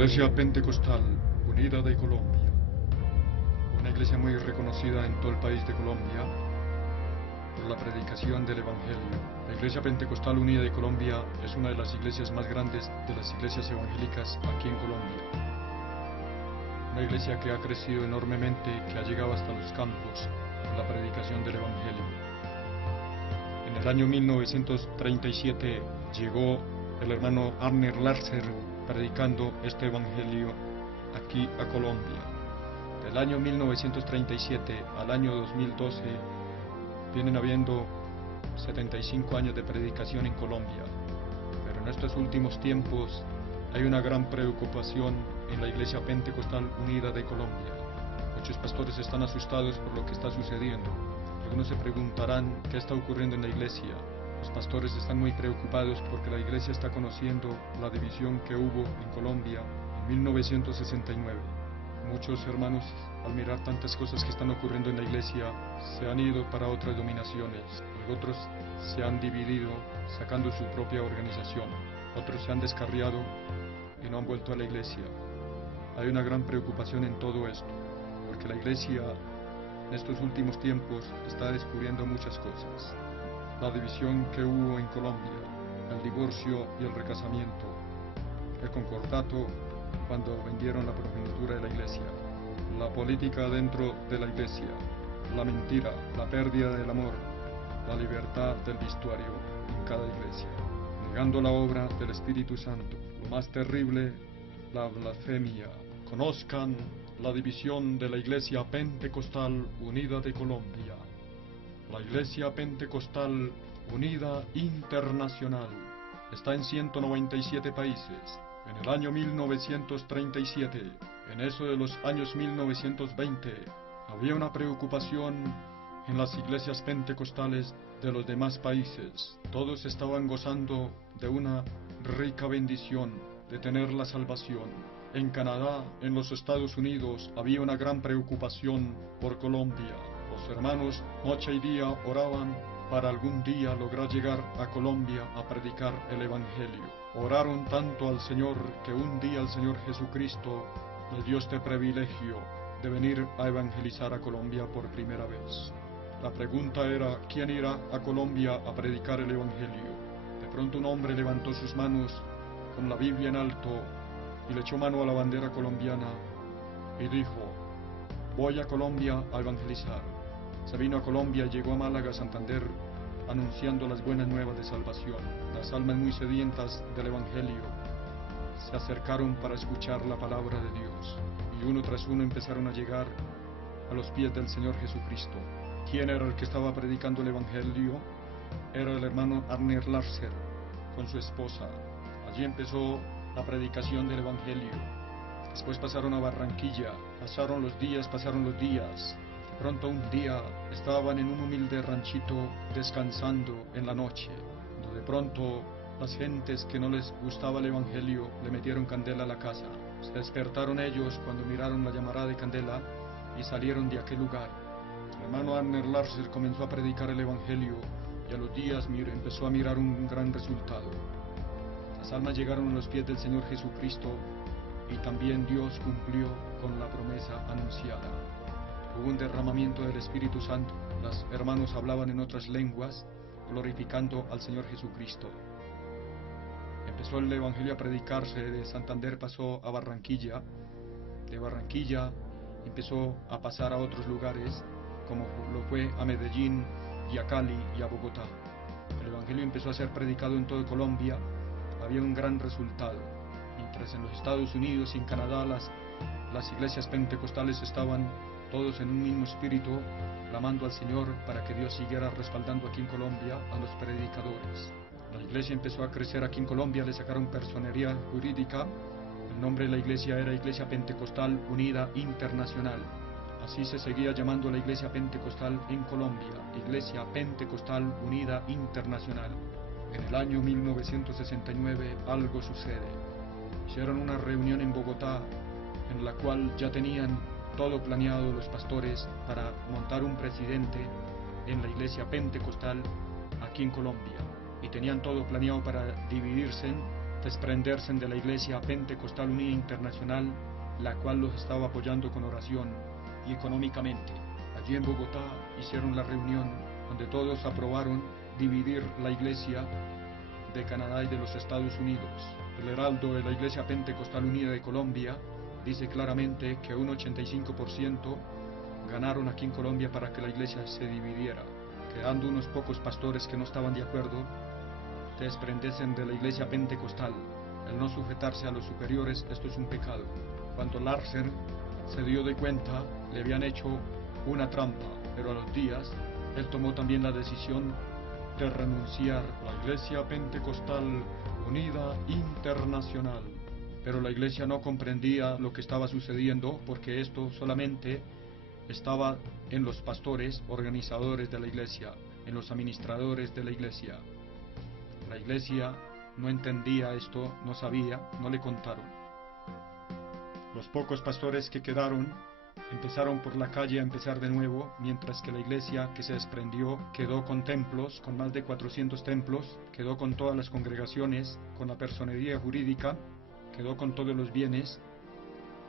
Iglesia Pentecostal Unida de Colombia, una iglesia muy reconocida en todo el país de Colombia por la predicación del Evangelio. La Iglesia Pentecostal Unida de Colombia es una de las iglesias más grandes de las iglesias evangélicas aquí en Colombia. Una iglesia que ha crecido enormemente, que ha llegado hasta los campos por la predicación del Evangelio. En el año 1937 llegó el hermano Abner Larser predicando este evangelio aquí a Colombia. Del año 1937 al año 2012 vienen habiendo 75 años de predicación en Colombia, pero en estos últimos tiempos hay una gran preocupación en la Iglesia Pentecostal Unida de Colombia. Muchos pastores están asustados por lo que está sucediendo. Algunos se preguntarán qué está ocurriendo en la iglesia. Los pastores están muy preocupados porque la iglesia está conociendo la división que hubo en Colombia en 1969. Muchos hermanos, al mirar tantas cosas que están ocurriendo en la iglesia, se han ido para otras dominaciones. Otros se han dividido sacando su propia organización. Otros se han descarriado y no han vuelto a la iglesia. Hay una gran preocupación en todo esto, porque la iglesia en estos últimos tiempos está descubriendo muchas cosas. La división que hubo en Colombia, el divorcio y el recasamiento, el concordato cuando vendieron la progenitura de la iglesia, la política dentro de la iglesia, la mentira, la pérdida del amor, la libertad del vestuario en cada iglesia, negando la obra del Espíritu Santo. Lo más terrible, la blasfemia. Conozcan la división de la Iglesia Pentecostal Unida de Colombia. La Iglesia Pentecostal Unida Internacional está en 197 países. En el año 1937, en eso de los años 1920, había una preocupación en las iglesias pentecostales de los demás países. Todos estaban gozando de una rica bendición de tener la salvación. En Canadá, en los Estados Unidos, había una gran preocupación por Colombia. Los hermanos noche y día oraban para algún día lograr llegar a Colombia a predicar el Evangelio. Oraron tanto al Señor que un día el Señor Jesucristo les dio este privilegio de venir a evangelizar a Colombia por primera vez. La pregunta era, ¿quién irá a Colombia a predicar el Evangelio? De pronto un hombre levantó sus manos con la Biblia en alto y le echó mano a la bandera colombiana y dijo, voy a Colombia a evangelizar. Se vino a Colombia y llegó a Málaga, Santander, anunciando las buenas nuevas de salvación. Las almas muy sedientas del Evangelio se acercaron para escuchar la palabra de Dios, y uno tras uno empezaron a llegar a los pies del Señor Jesucristo. ¿Quién era el que estaba predicando el Evangelio? Era el hermano Abner Larser con su esposa. Allí empezó la predicación del Evangelio. Después pasaron a Barranquilla, pasaron los días. De pronto un día estaban en un humilde ranchito descansando en la noche, donde de pronto las gentes que no les gustaba el Evangelio le metieron candela a la casa. Se despertaron ellos cuando miraron la llamarada de candela y salieron de aquel lugar. El hermano Abner Larser comenzó a predicar el Evangelio y a los días empezó a mirar un gran resultado. Las almas llegaron a los pies del Señor Jesucristo y también Dios cumplió con la promesa anunciada. Hubo un derramamiento del Espíritu Santo. Los hermanos hablaban en otras lenguas, glorificando al Señor Jesucristo. Empezó el Evangelio a predicarse, de Santander pasó a Barranquilla, de Barranquilla empezó a pasar a otros lugares, como lo fue a Medellín y a Cali y a Bogotá. El Evangelio empezó a ser predicado en toda Colombia, había un gran resultado. Mientras en los Estados Unidos y en Canadá las iglesias pentecostales estaban todos en un mismo espíritu, clamando al Señor para que Dios siguiera respaldando aquí en Colombia a los predicadores. La iglesia empezó a crecer aquí en Colombia, le sacaron personería jurídica. El nombre de la iglesia era Iglesia Pentecostal Unida Internacional. Así se seguía llamando la Iglesia Pentecostal en Colombia, Iglesia Pentecostal Unida Internacional. En el año 1969 algo sucede. Hicieron una reunión en Bogotá en la cual ya tenían todo planeado los pastores para montar un presidente en la Iglesia Pentecostal aquí en Colombia. Y tenían todo planeado para dividirse desprenderse de la Iglesia Pentecostal Unida Internacional, la cual los estaba apoyando con oración y económicamente. Allí en Bogotá hicieron la reunión donde todos aprobaron dividir la Iglesia de Canadá y de los Estados Unidos. El heraldo de la Iglesia Pentecostal Unida de Colombia dice claramente que un 85% ganaron aquí en Colombia para que la Iglesia se dividiera, quedando unos pocos pastores que no estaban de acuerdo de desprenderse de la Iglesia Pentecostal. El no sujetarse a los superiores, esto es un pecado. Cuando Larsen se dio de cuenta, le habían hecho una trampa, pero a los días él tomó también la decisión de renunciar a la Iglesia Pentecostal Unida Internacional. Pero la Iglesia no comprendía lo que estaba sucediendo, porque esto solamente estaba en los pastores, organizadores de la Iglesia, en los administradores de la Iglesia. La Iglesia no entendía esto, no sabía, no le contaron. Los pocos pastores que quedaron empezaron por la calle a empezar de nuevo, mientras que la Iglesia que se desprendió quedó con templos, con más de 400 templos, quedó con todas las congregaciones, con la personería jurídica, quedó con todos los bienes,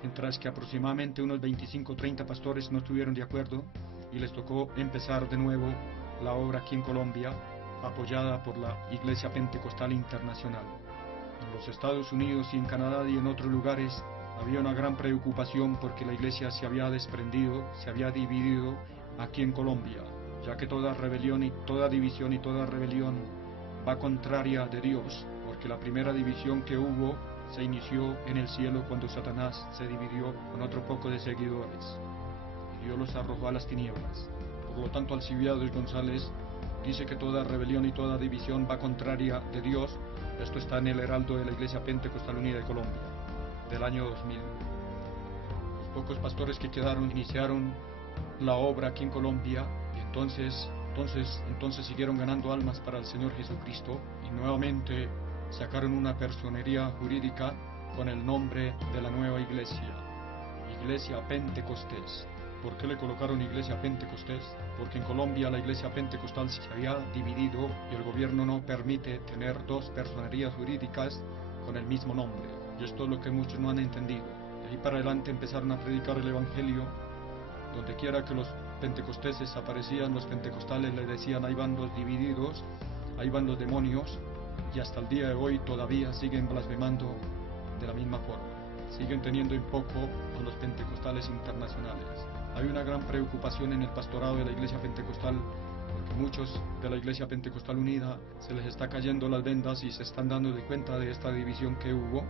mientras que aproximadamente unos 25 o 30 pastores no estuvieron de acuerdo y les tocó empezar de nuevo la obra aquí en Colombia, apoyada por la Iglesia Pentecostal Internacional. En los Estados Unidos y en Canadá y en otros lugares había una gran preocupación porque la Iglesia se había desprendido, se había dividido aquí en Colombia, ya que toda rebelión y toda división y toda rebelión va contraria de Dios, porque la primera división que hubo se inició en el cielo cuando Satanás se dividió con otro poco de seguidores y Dios los arrojó a las tinieblas. Por lo tanto, Alcibiades González dice que toda rebelión y toda división va contraria de Dios. Esto está en el heraldo de la Iglesia Pentecostal Unida de Colombia, del año 2000. Los pocos pastores que quedaron iniciaron la obra aquí en Colombia y entonces siguieron ganando almas para el Señor Jesucristo y nuevamente sacaron una personería jurídica con el nombre de la nueva iglesia, Iglesia Pentecostés. ¿Por qué le colocaron Iglesia Pentecostés? Porque en Colombia la Iglesia Pentecostal se había dividido y el gobierno no permite tener dos personerías jurídicas con el mismo nombre. Y esto es lo que muchos no han entendido. De ahí para adelante empezaron a predicar el Evangelio. Donde quiera que los pentecosteses aparecían, los pentecostales le decían: ahí van los divididos, ahí van los demonios. Y hasta el día de hoy todavía siguen blasfemando de la misma forma. Siguen teniendo en poco a los pentecostales internacionales. Hay una gran preocupación en el pastorado de la Iglesia Pentecostal, porque muchos de la Iglesia Pentecostal Unida se les está cayendo las vendas y se están dando de cuenta de esta división que hubo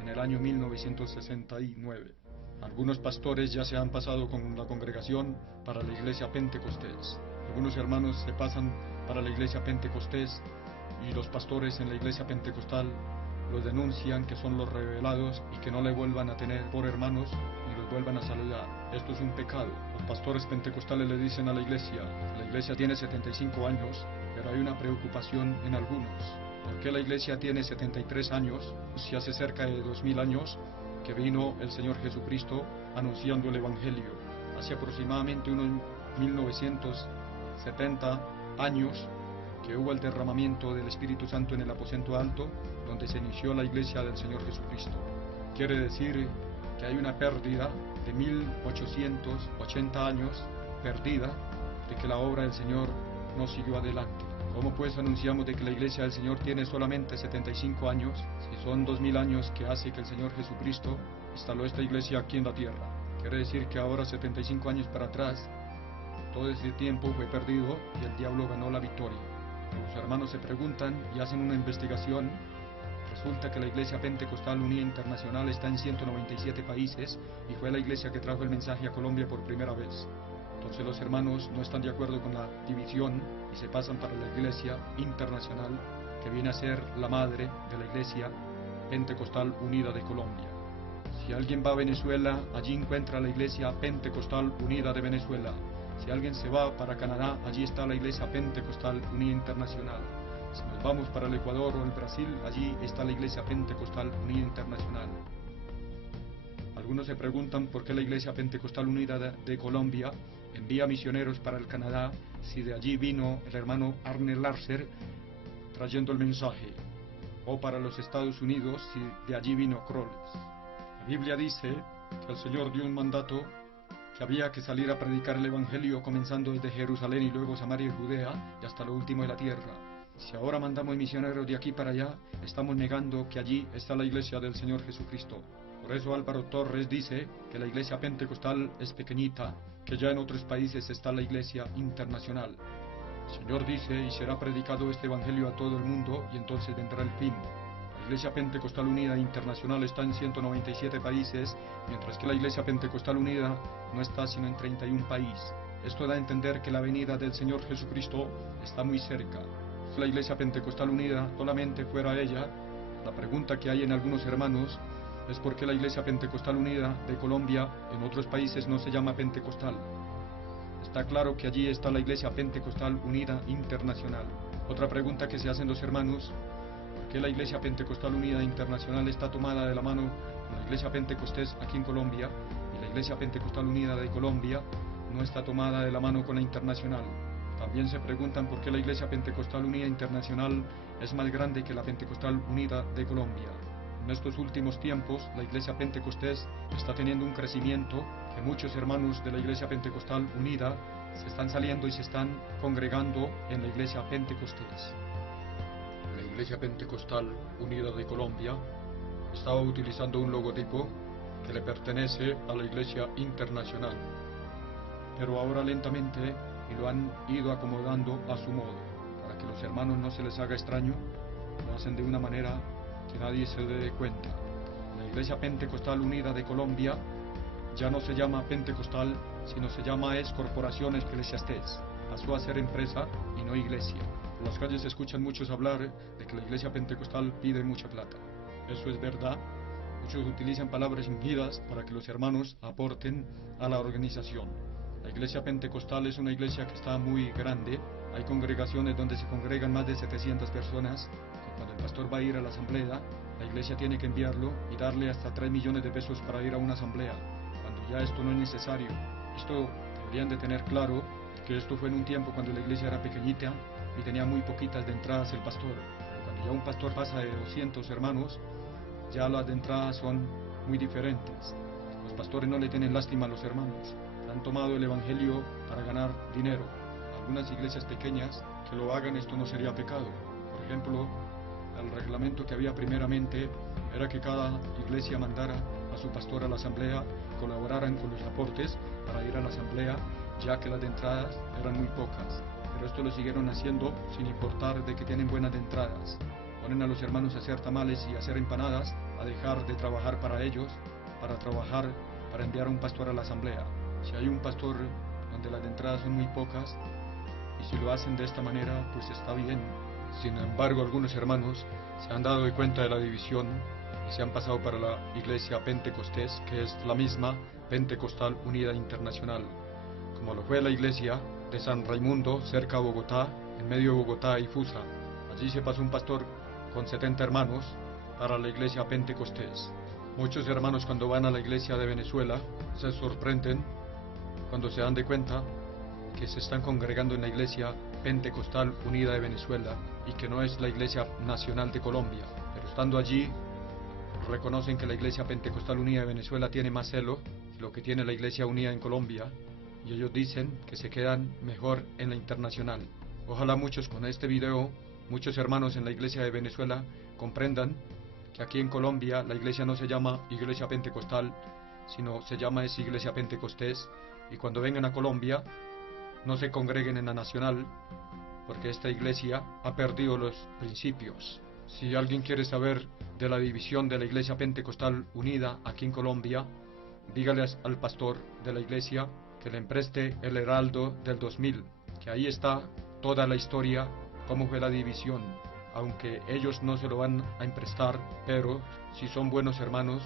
en el año 1969. Algunos pastores ya se han pasado con la congregación para la Iglesia Pentecostés. Algunos hermanos se pasan para la Iglesia Pentecostés y los pastores en la Iglesia Pentecostal los denuncian que son los rebelados y que no le vuelvan a tener por hermanos ni los vuelvan a saludar. Esto es un pecado. Los pastores pentecostales le dicen a la Iglesia tiene 75 años, pero hay una preocupación en algunos. ¿Por qué la Iglesia tiene 73 años si hace cerca de 2000 años que vino el Señor Jesucristo anunciando el Evangelio? Hace aproximadamente unos 1970 años que hubo el derramamiento del Espíritu Santo en el aposento alto, donde se inició la Iglesia del Señor Jesucristo. Quiere decir que hay una pérdida de 1880 años, perdida, de que la obra del Señor no siguió adelante. ¿Cómo pues anunciamos de que la Iglesia del Señor tiene solamente 75 años, si son 2000 años que hace que el Señor Jesucristo instaló esta Iglesia aquí en la tierra? Quiere decir que ahora, 75 años para atrás, todo ese tiempo fue perdido y el diablo ganó la victoria. Los hermanos se preguntan y hacen una investigación. Resulta que la Iglesia Pentecostal Unida Internacional está en 197 países y fue la iglesia que trajo el mensaje a Colombia por primera vez. Entonces los hermanos no están de acuerdo con la división y se pasan para la Iglesia Internacional, que viene a ser la madre de la Iglesia Pentecostal Unida de Colombia. Si alguien va a Venezuela, allí encuentra la Iglesia Pentecostal Unida de Venezuela. Si alguien se va para Canadá, allí está la Iglesia Pentecostal Unida Internacional. Si nos vamos para el Ecuador o el Brasil, allí está la Iglesia Pentecostal Unida Internacional. Algunos se preguntan por qué la Iglesia Pentecostal Unida de Colombia envía misioneros para el Canadá, si de allí vino el hermano Arne Larsen trayendo el mensaje. o para los Estados Unidos si de allí vino Crowley. La Biblia dice que el Señor dio un mandato que había que salir a predicar el Evangelio comenzando desde Jerusalén y luego Samaria y Judea y hasta lo último de la tierra. Si ahora mandamos misioneros de aquí para allá, estamos negando que allí está la iglesia del Señor Jesucristo. Por eso Álvaro Torres dice que la iglesia pentecostal es pequeñita, que ya en otros países está la iglesia internacional. El Señor dice, y será predicado este Evangelio a todo el mundo, y entonces vendrá el fin. La Iglesia Pentecostal Unida Internacional está en 197 países, mientras que la Iglesia Pentecostal Unida no está sino en 31 países. Esto da a entender que la venida del Señor Jesucristo está muy cerca. Si la Iglesia Pentecostal Unida solamente fuera ella, la pregunta que hay en algunos hermanos es por qué la Iglesia Pentecostal Unida de Colombia en otros países no se llama Pentecostal. Está claro que allí está la Iglesia Pentecostal Unida Internacional. Otra pregunta que se hacen los hermanos: ¿por qué la Iglesia Pentecostal Unida Internacional está tomada de la mano con la Iglesia Pentecostés aquí en Colombia y la Iglesia Pentecostal Unida de Colombia no está tomada de la mano con la Internacional? También se preguntan por qué la Iglesia Pentecostal Unida Internacional es más grande que la Pentecostal Unida de Colombia. En estos últimos tiempos, la Iglesia Pentecostés está teniendo un crecimiento que muchos hermanos de la Iglesia Pentecostal Unida se están saliendo y se están congregando en la Iglesia Pentecostés. La Iglesia Pentecostal Unida de Colombia estaba utilizando un logotipo que le pertenece a la Iglesia Internacional, pero ahora lentamente lo han ido acomodando a su modo. Para que los hermanos no se les haga extraño, lo hacen de una manera que nadie se dé cuenta. La Iglesia Pentecostal Unida de Colombia ya no se llama Pentecostal, sino se llama Corporación Eclesiastés. Pasó a ser empresa y no iglesia. Por las calles se escuchan muchos hablar de que la Iglesia Pentecostal pide mucha plata. Eso es verdad. Muchos utilizan palabras fingidas para que los hermanos aporten a la organización. La Iglesia Pentecostal es una iglesia que está muy grande. Hay congregaciones donde se congregan más de 700 personas. Cuando el pastor va a ir a la asamblea, la iglesia tiene que enviarlo y darle hasta 3 millones de pesos para ir a una asamblea, cuando ya esto no es necesario. Esto deberían de tener claro, que esto fue en un tiempo cuando la iglesia era pequeñita y tenía muy poquitas de entradas el pastor. Pero cuando ya un pastor pasa de 200 hermanos, ya las de entradas son muy diferentes. Los pastores no le tienen lástima a los hermanos. Han tomado el evangelio para ganar dinero. Algunas iglesias pequeñas que lo hagan, esto no sería pecado. Por ejemplo, el reglamento que había primeramente era que cada iglesia mandara a su pastor a la asamblea, colaboraran con los aportes para ir a la asamblea, ya que las de entradas eran muy pocas. Pero esto lo siguieron haciendo sin importar de que tienen buenas de entradas. Ponen a los hermanos a hacer tamales y a hacer empanadas, a dejar de trabajar para ellos, para trabajar para enviar a un pastor a la asamblea. Si hay un pastor donde las de entradas son muy pocas, y si lo hacen de esta manera, pues está bien. Sin embargo, algunos hermanos se han dado cuenta de la división y se han pasado para la Iglesia Pentecostés, que es la misma Pentecostal Unida Internacional, como lo fue la iglesia de San Raimundo, cerca de Bogotá, en medio de Bogotá y Fusa. Allí se pasó un pastor con 70 hermanos para la Iglesia Pentecostés. Muchos hermanos, cuando van a la iglesia de Venezuela, se sorprenden cuando se dan de cuenta que se están congregando en la Iglesia Pentecostal Unida de Venezuela y que no es la Iglesia Nacional de Colombia. Pero estando allí, reconocen que la Iglesia Pentecostal Unida de Venezuela tiene más celo que lo que tiene la Iglesia Unida en Colombia, y ellos dicen que se quedan mejor en la internacional. Ojalá muchos con este video, muchos hermanos en la Iglesia de Venezuela comprendan que aquí en Colombia la iglesia no se llama Iglesia Pentecostal, sino se llama Iglesia Pentecostés, y cuando vengan a Colombia no se congreguen en la nacional, porque esta iglesia ha perdido los principios. Si alguien quiere saber de la división de la Iglesia Pentecostal Unida aquí en Colombia, dígale al pastor de la iglesia que le empreste el Heraldo del 2000, que ahí está toda la historia, cómo fue la división. Aunque ellos no se lo van a emprestar, pero si son buenos hermanos,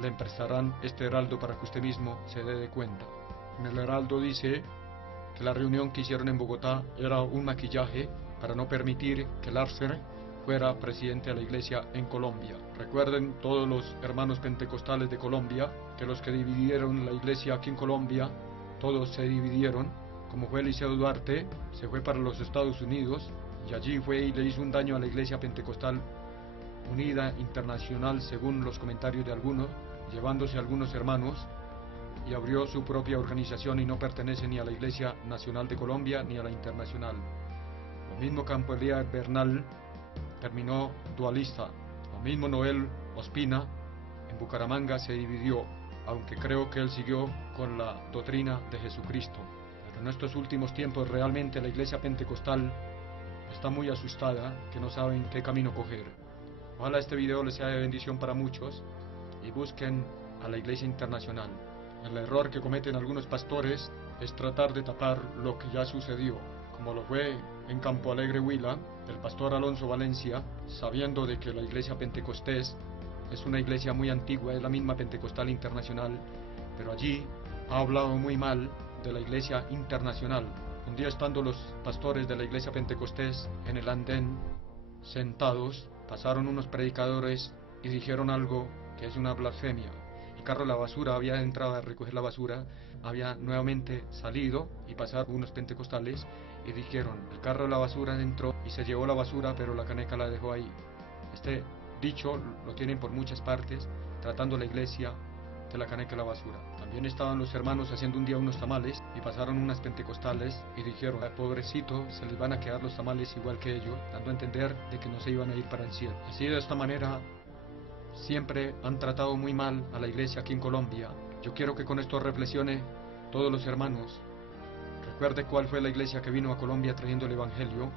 le emprestarán este heraldo para que usted mismo se dé cuenta. En el heraldo dice que la reunión que hicieron en Bogotá era un maquillaje para no permitir que Larser fuera presidente de la iglesia en Colombia. Recuerden todos los hermanos pentecostales de Colombia que los que dividieron la iglesia aquí en Colombia, todos se dividieron. Como fue Eliseo Duarte, se fue para los Estados Unidos y allí fue y le hizo un daño a la iglesia pentecostal Unida Internacional, según los comentarios de algunos, llevándose a algunos hermanos, y abrió su propia organización y no pertenece ni a la Iglesia Nacional de Colombia ni a la Internacional. Lo mismo Campo Elías Bernal terminó dualista. Lo mismo Noel Ospina en Bucaramanga se dividió, aunque creo que él siguió con la doctrina de Jesucristo. Pero en estos últimos tiempos realmente la Iglesia Pentecostal está muy asustada, que no saben qué camino coger. Ojalá este video les sea de bendición para muchos y busquen a la Iglesia Internacional. El error que cometen algunos pastores es tratar de tapar lo que ya sucedió, como lo fue en Campo Alegre, Huila, el pastor Alonso Valencia, sabiendo de que la Iglesia Pentecostés es una iglesia muy antigua, es la misma Pentecostal Internacional, pero allí ha hablado muy mal de la Iglesia Internacional. Un día, estando los pastores de la Iglesia Pentecostés en el andén sentados, pasaron unos predicadores y dijeron algo que es una blasfemia. El carro de la basura había entrado a recoger la basura, había nuevamente salido y pasaron unos pentecostales y dijeron: el carro de la basura entró y se llevó la basura, pero la caneca la dejó ahí. Este dicho lo tienen por muchas partes, tratando la iglesia de la caneca de la basura. También estaban los hermanos haciendo un día unos tamales y pasaron unas pentecostales y dijeron: pobrecito, se les van a quedar los tamales igual que ellos, dando a entender de que no se iban a ir para el cielo. Así, de esta manera, siempre han tratado muy mal a la iglesia aquí en Colombia. Yo quiero que con esto reflexione todos los hermanos. Recuerde cuál fue la iglesia que vino a Colombia trayendo el evangelio.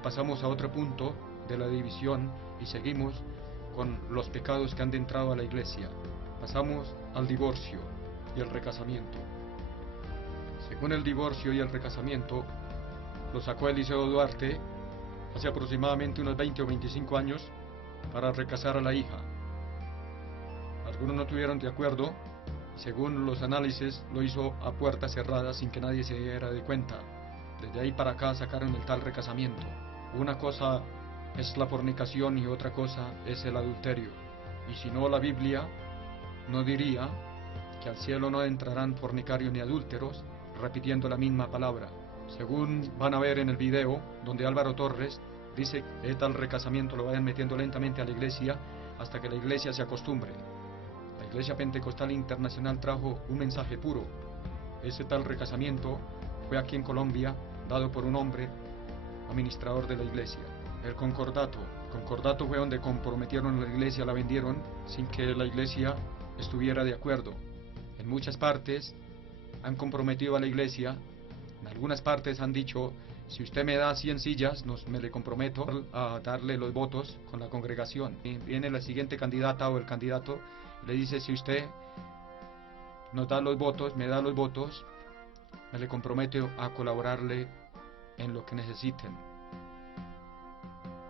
Pasamos a otro punto de la división y seguimos con los pecados que han entrado a la iglesia. Pasamos al divorcio y el recasamiento. Según el divorcio y el recasamiento, lo sacó Eliseo Duarte hace aproximadamente unos 20 o 25 años para recasar a la hija. Algunos no estuvieron de acuerdo, y según los análisis lo hizo a puertas cerradas sin que nadie se diera de cuenta. Desde ahí para acá sacaron el tal recasamiento. Una cosa es la fornicación y otra cosa es el adulterio. Y si no, la Biblia no diría que al cielo no entrarán fornicarios ni adúlteros, repitiendo la misma palabra. Según van a ver en el video, donde Álvaro Torres dice que tal recasamiento lo vayan metiendo lentamente a la iglesia hasta que la iglesia se acostumbre. La Iglesia Pentecostal Internacional trajo un mensaje puro. Ese tal recasamiento fue aquí en Colombia dado por un hombre administrador de la iglesia. El concordato fue donde comprometieron a la iglesia, la vendieron sin que la iglesia estuviera de acuerdo. En muchas partes han comprometido a la iglesia, en algunas partes han dicho: si usted me da 100 sillas, me le comprometo a darle los votos con la congregación. Y viene la siguiente candidata o el candidato y le dice: si usted nos da los votos, me da los votos, me le comprometo a colaborarle en lo que necesiten.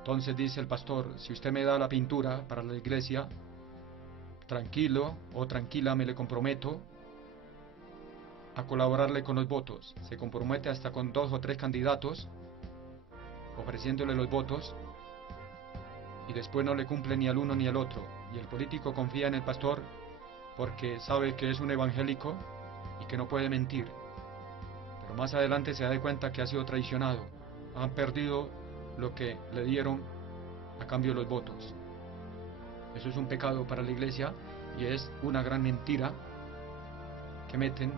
Entonces dice el pastor: si usted me da la pintura para la iglesia, tranquilo o tranquila, me le comprometo a colaborarle con los votos. Se compromete hasta con 2 o 3 candidatos ofreciéndole los votos y después no le cumple ni al uno ni al otro. Y el político confía en el pastor porque sabe que es un evangélico y que no puede mentir. Pero más adelante se da cuenta que ha sido traicionado. Han perdido lo que le dieron a cambio de los votos. Eso es un pecado para la iglesia y es una gran mentira que meten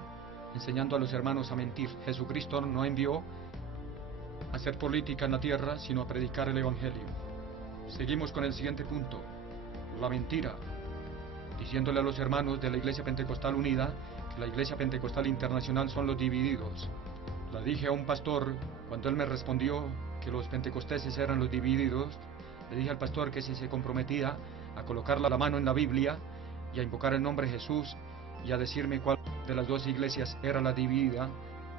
enseñando a los hermanos a mentir. Jesucristo no envió a hacer política en la tierra, sino a predicar el evangelio. Seguimos con el siguiente punto: la mentira, diciéndole a los hermanos de la Iglesia Pentecostal Unida que la Iglesia Pentecostal Internacional son los divididos. La dije a un pastor cuando él me respondió que los pentecosteses eran los divididos. Le dije al pastor que si se comprometía a colocar la mano en la Biblia y a invocar el nombre de Jesús y a decirme cuál de las 2 iglesias era la dividida,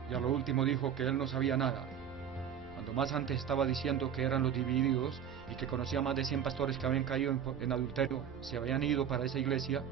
y a lo último dijo que él no sabía nada. Cuando más antes estaba diciendo que eran los divididos y que conocía más de 100 pastores que habían caído en adulterio, se habían ido para esa iglesia,